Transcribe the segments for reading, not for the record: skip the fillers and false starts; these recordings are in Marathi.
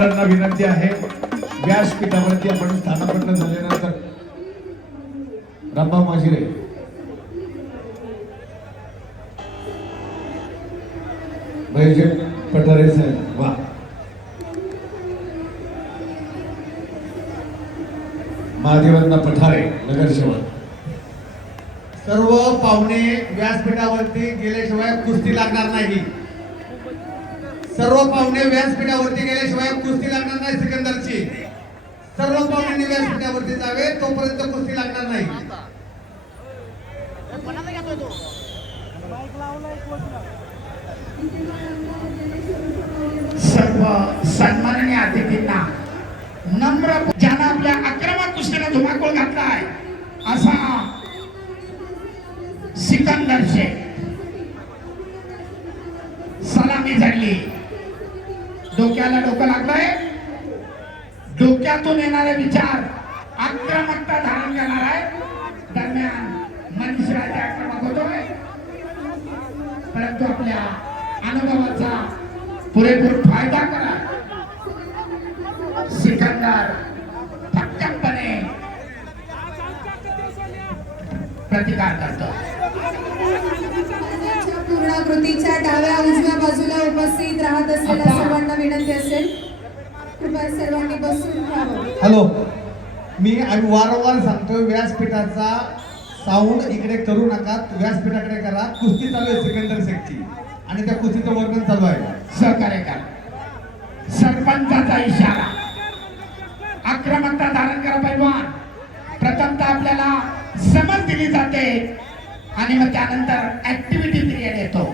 विनंती आहे व्यासपीठावरती आपण स्थानापन्न झाल्यानंतर रामभाऊ माजिरे बैजट पठारे साहेब वा महादेवांना पठारे नगरसेवक सर्व पाहुणे व्यासपीठावरती गेल्याशिवाय कुस्ती लागणार नाही. सर्व पाहुणे व्यासपीठावरती गेल्याशिवाय कुस्ती लागणार नाही. सिकंदरची सर्व पाहुण्यांनी व्यासपीठावरती जावे, तोपर्यंत कुस्ती लागणार नाही. सर्व सन्माननीय अतिथींना नम्र ज्यानं आपल्या आक्रमक कुस्तीला धुमाकूळ घातलाय असा सिकंदर शेख सलामी झाली. डोक्याला डोकं लागलंय. डोक्यातून येणारे विचार आक्रमकता धारण करणार आहे. दरम्यान मनीष राजे आक्रमक होतोय, परंतु आपल्या अनुभवाचा पुरेपूर फायदा करा. सिकंदर भक्कमपणे प्रतिकार करतो. पूर्णाकृतीच्या डाव्या उजव्या बाजूला उपस्थित राहत असलेल्या सर्वांना विनंती असेल, कृपया सर्वांनी बसून राहावं. हॅलो, मी वारंवार सांगतोय व्यासपीठाचा साऊंड इकडे करू नका, व्यासपीठाकडे करा. कुस्ती चालू आहे सिकंदर शेखची आणि त्या कुस्तीचं वर्णन चालू आहे. सहकार्य करा. सरपंचाचा इशारा, आक्रमकता धारण करा पैलवान. प्रथमतः आपल्याला समज दिली जाते आणि मग त्यानंतर ऍक्टिव्हिटी पिरियड येतो.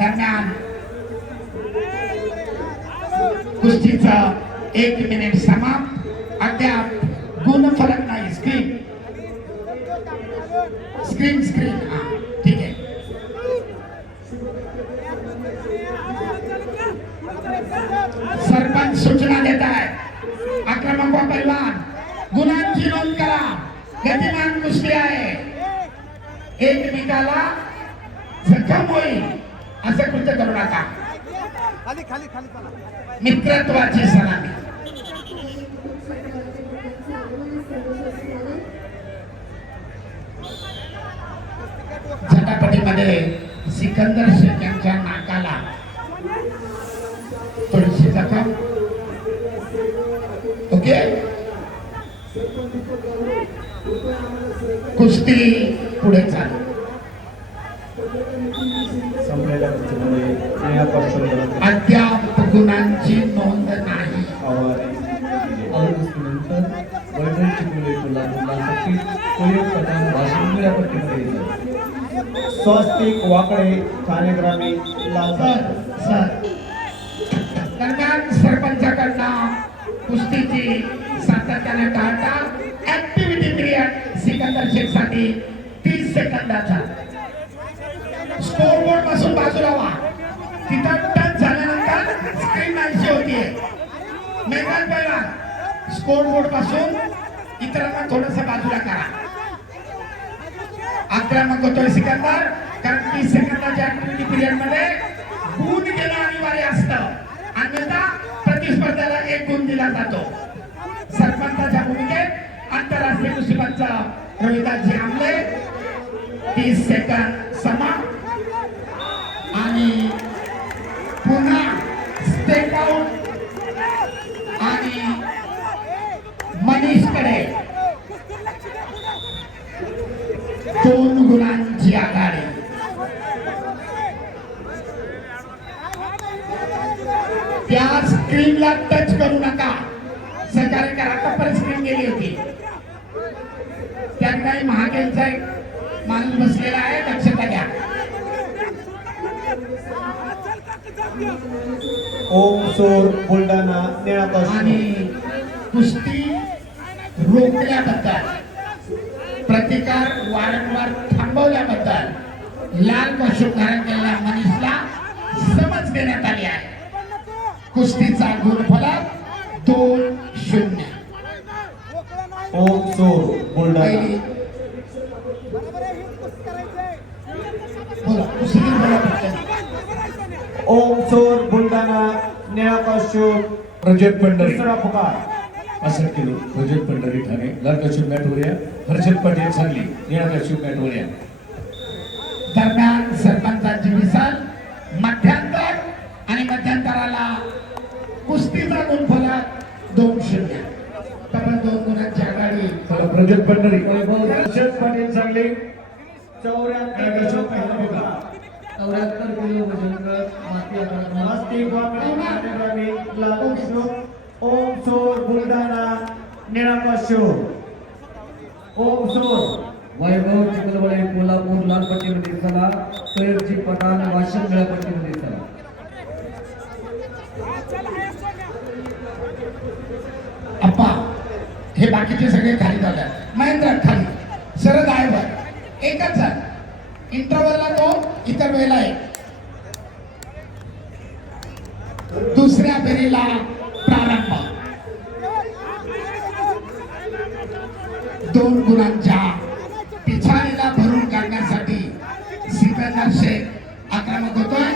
दरम्यान कुस्तीचा 1 मिनिट समाप्त. अद्याप गुण फरक नाही. स्क्रीन स्क्रीन स्क्रीन हा ठीक आहे. सरपंच सूचना देत आहे. आक्रमक व पैलवान गुणांची नोंद करा. गतिमान कुस्ती आहे. एकमेकाला जखम होईल असं कृत्य करू नका. मित्रत्वाची सलामी. झटापटीमध्ये सिकंदर शेख यांच्या नाकाला थोडीशी जखम. ओके, कुस्ती पुढे चालू. अद्याप गुणांची नोंद नाही. स्वस्तिक वाकडे ठाणे ग्रामीण सर दरम्यान सरपंचाकडनं कुस्तीची सातत्याने टाळता. ऍक्टिव्हिटी पिरियड सिकंदर शेख साठी 30 सेकंदाचा. स्कोर बोर्ड पासून बाजूला व्हा. तिथं टच झाल्यानंतर स्क्रीन नाहीशी होतीये. मेघाल पहिला स्कोर बोर्ड पासून इतरांना थोडंसं बाजूला करा. आक्रमक होतोय सिकंदर, कारण 30 सेकंदाच्या ऍक्टिव्हिटी पिरियड मध्ये गुण घेणं अनिवार्य असतं, अन्यथा प्रतिस्पर्ध्याला 1 गुण दिला जातो. सरपंचाच्या भूमिकेत आंतरराष्ट्रीय कुस्तीपंच रोहिदासजी आमले. 30 सेकंद समा आणि पुन्हा स्टेप आउट आणि मनीषकडे 2 गुणांची आघाडी. त्या स्क्रीनला टच करू नका. सहकार्य करा. टप्पर स्क्रीन गेली होती. त्यात काही महागेलचा एक माणूस बसलेला आहे, लक्षात घ्या. ओम सोर बुलढाणा निळापासून आणि कुस्ती रोखल्याबद्दल, प्रतिकार वारंवार थांबवल्याबद्दल लाल कशूर धारण केलेल्या मनीषला समज देण्यात आली आहे. कुस्तीचा गुणफलक 2-0. ओम सोर बुलढाणा. बोला कुस्ती बोला. ओम सोर बुलढाणा निळा कॉस्ट्यूम प्रजत पंढरी दुसरा पुकार 65 किलो प्रजत पंढरी ठाणे लाल कशूर मॅट वर या. हर्षद पाटील सांगली निळा कशूर मॅट वर या. दरम्यान सरपंचांची मिसाल मध्यांतर आणि मध्यांतराला कुस्तीचा गुणफलक 2-0. तब्बल 2 गुणांची आघाडी. चला प्रजत पंढरी हर्षद पाटील सांगली निळा कशूर पहिला पुकार. 74 किलो वजन गट माती आकडा मस्ती ग्रामीण लाल कशूर ओम सोर बुलढाणा निळा कशूर ओम सोर वैभव चिखलवाडे कोल्हापूर लाल पट्टीमध्ये चला. सैयदजी पठाण वाशिम निळ्या पट्टीमध्ये चला. अप्पा हे बाकीचे सगळे खाली जातात. महेंद्र खाली शरद आयवर एकच आहे. इंटरव्हलला 2 इतर वेळेला 1. दुसऱ्या फेरीला प्रारंभ 2 गुणांच्या पिछाडीला भरून काढण्यासाठी सिकंदर शेख आक्रमक होतोय.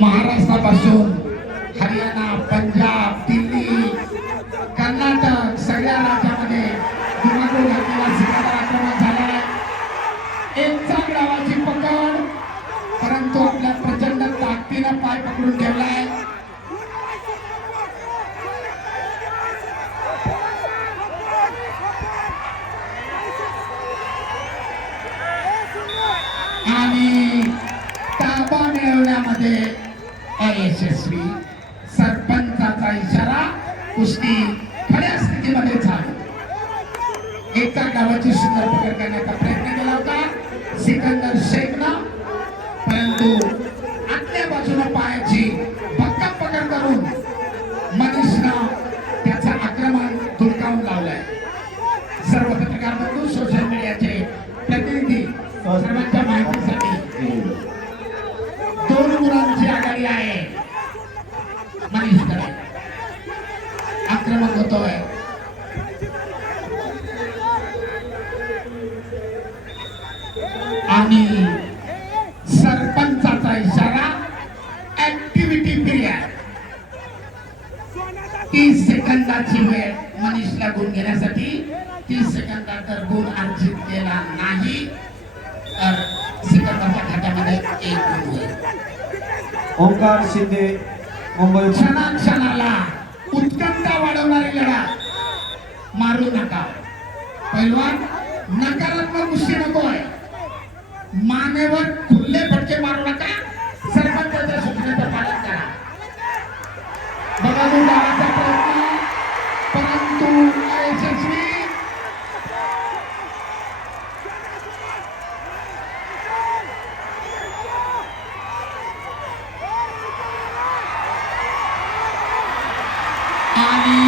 महाराष्ट्रापासून हरियाणा पंजाब दिल्ली कर्नाटक सगळ्या राज्यामध्ये धुमाकूळ घातलेला सिकंदर आक्रमक झालाय. एक चाक डावाची पकड परंतु आपल्या प्रचंड ताकदीनं पाय पकडून ठेवलाय. आणि ताबा मिळवण्यामध्ये अयशस्वी. सरपंचाचा इशारा कुस्ती खड्या स्थितीमध्ये झाली. एका डावाची सुंदर पकड करण्याचा प्रयत्न केला होता सिकंदर शेखनं, परंतु आतल्या बाजूला पायाची भक्कम पकड करून मनीषनं त्याचं आक्रमण धुडकावून लावलंय. सर्व पत्रकार बंधू सोशल मीडियाचे प्रतिनिधी सर्वांच्या माहितीसाठी 2 गुणांची आघाडी आहे मनीषकडे. आक्रमक होतोय. आणि सरपंचाचा इशारा ऍक्टिव्हिटी पिरियड 30 सेकंदाची वेळ मनीषला गुण घेण्यासाठी. 30 सेकंदात जर गुण अर्जित केला नाही तर सिकंदरच्या खात्यामध्ये 1 गुण होईल. ओंकार शिंदे मुंबई क्षणाक्षणाला उत्कंठा वाढवणारी लढत मारू नका. पैलवान नकारात्मक कुस्ती नकोय. मानेवर खुल्ले फटके मारू नका. सरपंचाच्या सूचनेचं पालन करा. बघा डावाचा प्रयत्न परंतु अयशस्वी. आणि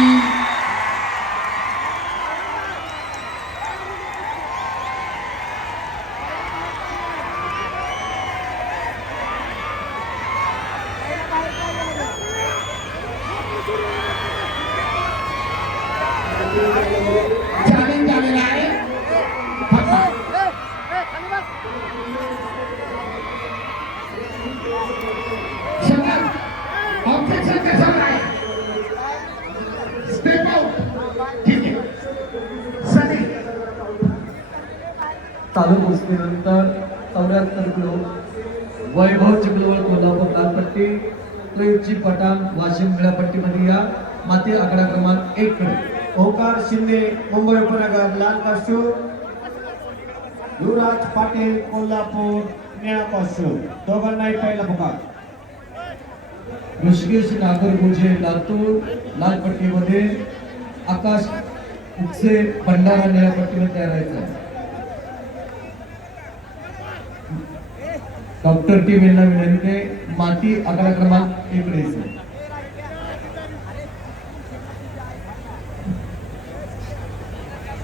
चॅलेंज आलेला आहे. ऑब्जेक्शन कशावर आहे? Step out. ठीक आहे सनी. चालू कुस्तीनंतर 74 किलो वैभव चिखलवाड कोल्हापूर लाल पट्टी. सैयदजी पठाण वाशिम निळ्या पट्टीमध्ये या. माती आकडा क्रमांक 1 कडे. ओंकार शिंदे मुंबई उपनगर लाल कशूर युवराज पाटील कोल्हापूर निळा कशूर दोघांनाही पहिला पुकार. ऋषिकेश नागरगोजे लातूर लाल पट्टीमध्ये. आकाश उपसे भंडारा निळ्या पट्टीमध्ये तयार व्हायचं. डॉक्टर टीम यांना विनंती आहे माती आकडा क्रमांक 1 कडे यायचं.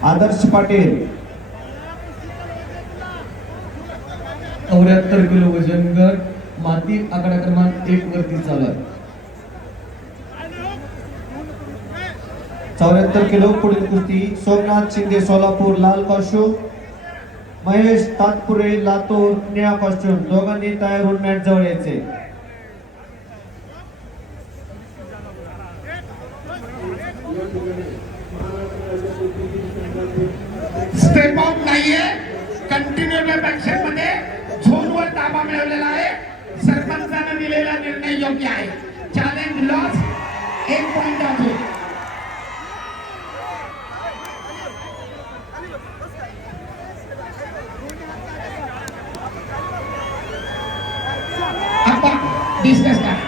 आदर्श पाटील 74 किलो वजन गट माती आकडा क्रमांक 1 वरती चालू आहे. 74 किलो पुढील कुस्ती सोमनाथ शिंदे सोलापूर लाल कशूर महेश तात्पुरे लातूर निळा कॉस्ट्युम दोघांनी तयार होऊन मॅच जवळ यायचे. स्टेप आउट नाहीये, कंटिन्यू ऍक्शन मध्ये झोनवर ताबा मिळवलेला आहे. सरपंचाने दिलेला निर्णय योग्य आहे. चॅलेंज लॉस, 1 पॉइंट अजून. आपण डिस्कस करा.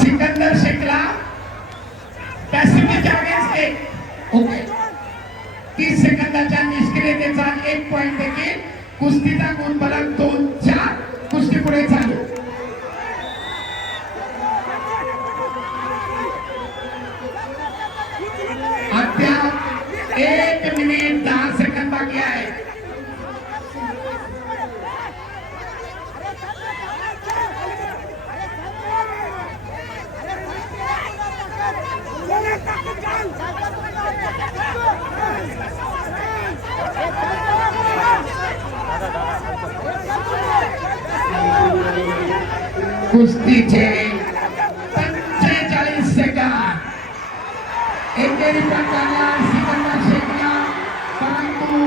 सिकंदर शेखला पॅसिफिक अगेन्स्ट 1. ओके, 30 सेकंदाच्या निष्क्रियतेचा 1 पॉइंट देखील. कुस्तीचा गुणफलक 2-4. कुस्ती पुढे चालू. अद्याप 1 मिनिट 10 सेकंद बाकी आहे. कुस्तीचे 45 सेकंद. एकेरी प्रकाराला सिकंदर शेखला, परंतु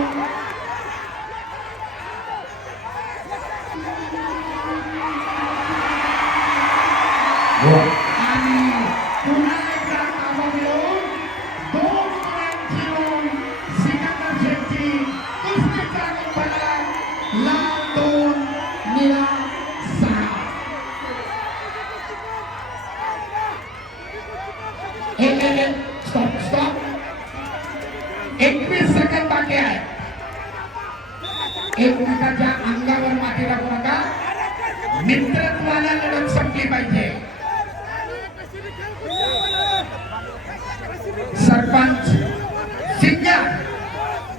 आणि पुन्हा एकदा ताबा मिळवून 2 गुणांची नोंद सिकंदर शेखची. कुस्तीचा गुणफलक लाल 2, निळा 6. Stop stop. 21 सेकंद बाकी आहे. एकमेकाच्या अंगावर माती टाकू नका. मित्रत्वाला लढत संपली पाहिजे. सरपंच सिंगर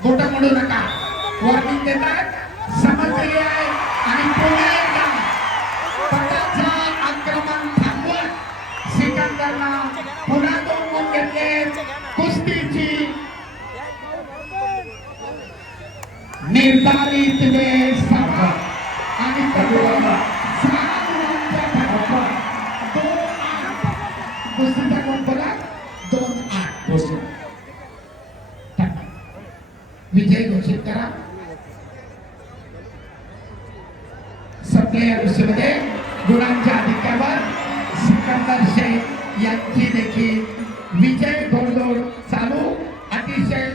बोट मोडू नका. वॉर्निंग देतात. समजलेली आहे आणि पुन्हा एकदा पटाचा आक्रमण थांबवत सिकंदरला पुन्हा 2 गुण घेतले. कुस्तीची निर्धारित वेळ संपत आणि कुस्तीचा गुणफलक 2-8. विजय घोषित करा. सप्लायर कुस्तीमध्ये गुणांच्या अधिक्यावर सिकंदर शेख यांची देखील विजय घोडदौड चालू. अतिशय